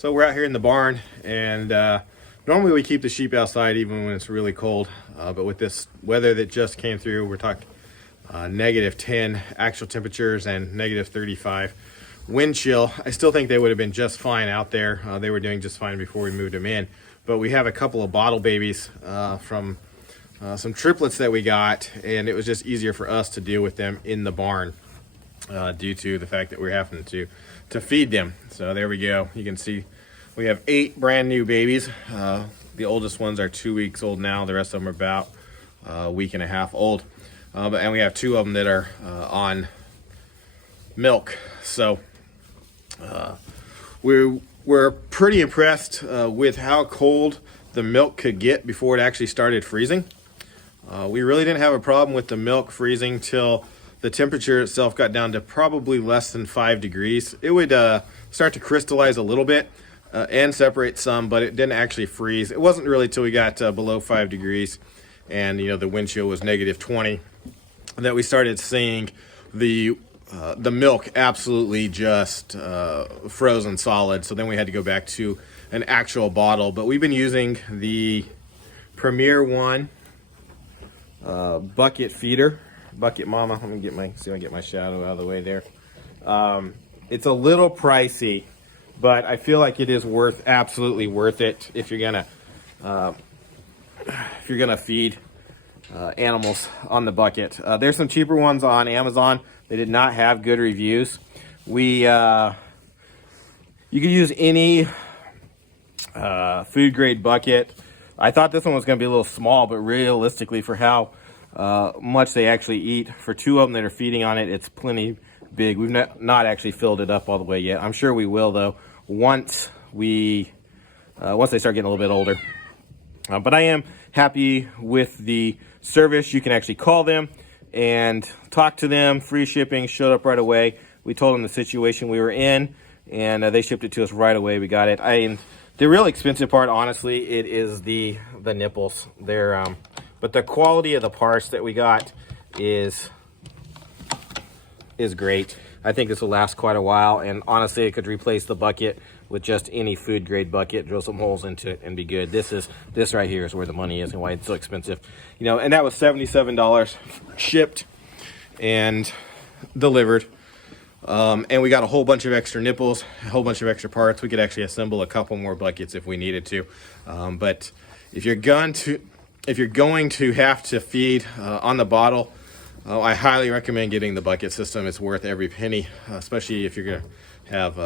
So we're out here in the barn, and normally we keep the sheep outside even when it's really cold, but with this weather that just came through, we're talking -10 actual temperatures and -35 wind chill. I still think they would have been just fine out there. They were doing just fine before we moved them in, but we have a couple of bottle babies from some triplets that we got, and it was just easier for us to deal with them in the barn due to the fact that we're having to feed them. So there we go. You can see we have 8 brand new babies. The oldest ones are 2 weeks old now. The rest of them are about a week and a half old. And we have 2 of them that are on milk. So we're pretty impressed with how cold the milk could get before it actually started freezing. We really didn't have a problem with the milk freezing till the temperature itself got down to probably less than 5 degrees. It would start to crystallize a little bit and separate some, but it didn't actually freeze. It wasn't really till we got below 5 degrees and the wind chill was -20 that we started seeing the milk absolutely just frozen solid. So then we had to go back to an actual bottle, but we've been using the Premier One bucket feeder. Bucket Mama. Let me see if I can get my shadow out of the way there. It's a little pricey, but I feel like it is absolutely worth it if you're gonna feed animals on the bucket. There's some cheaper ones on Amazon. They did not have good reviews. You could use any food grade bucket. I thought this one was going to be a little small, but realistically for how much they actually eat, for 2 of them that are feeding on it, it's plenty big. We've not actually filled it up all the way yet. I'm sure we will though once they start getting a little bit older. But I am happy with the service. You can actually call them and talk to them. Free shipping, showed up right away. We told them the situation we were in, and they shipped it to us right away. We got it. The real expensive part, honestly, it is the nipples. But the quality of the parts that we got is great. I think this will last quite a while, and honestly, it could replace the bucket with just any food grade bucket, drill some holes into it, and be good. This right here is where the money is and why it's so expensive. And that was $77 shipped and delivered. And we got a whole bunch of extra nipples, a whole bunch of extra parts. We could actually assemble a couple more buckets if we needed to. But if you're going to have to feed on the bottle, I highly recommend getting the bucket system. It's worth every penny, especially if you're going to have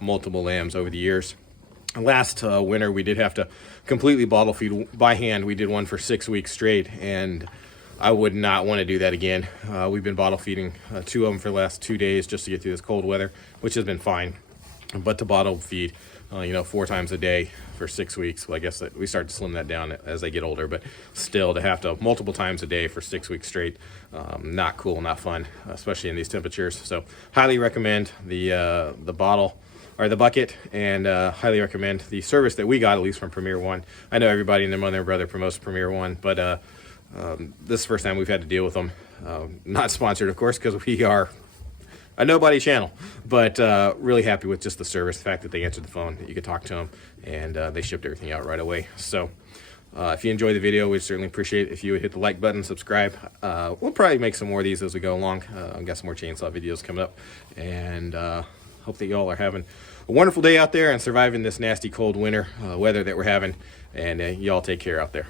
multiple lambs over the years. Last winter, we did have to completely bottle feed by hand. We did one for 6 weeks straight, and I would not want to do that again. We've been bottle feeding 2 of them for the last 2 days just to get through this cold weather, which has been fine. But to bottle feed, 4 times a day for 6 weeks, well, I guess that we start to slim that down as they get older, but still to have to multiple times a day for 6 weeks straight, not cool, not fun, especially in these temperatures. So highly recommend the bottle or the bucket, and highly recommend the service that we got, at least from Premier One. I know everybody and their mother and brother promotes Premier One, but this is the first time we've had to deal with them. Not sponsored, of course, because we are a nobody channel, but really happy with just the service, the fact that they answered the phone, that you could talk to them, and they shipped everything out right away. So if you enjoyed the video, we'd certainly appreciate it if you would hit the like button, subscribe. We'll probably make some more of these as we go along. I've got some more chainsaw videos coming up, and hope that y'all are having a wonderful day out there and surviving this nasty cold winter weather that we're having, and y'all take care out there.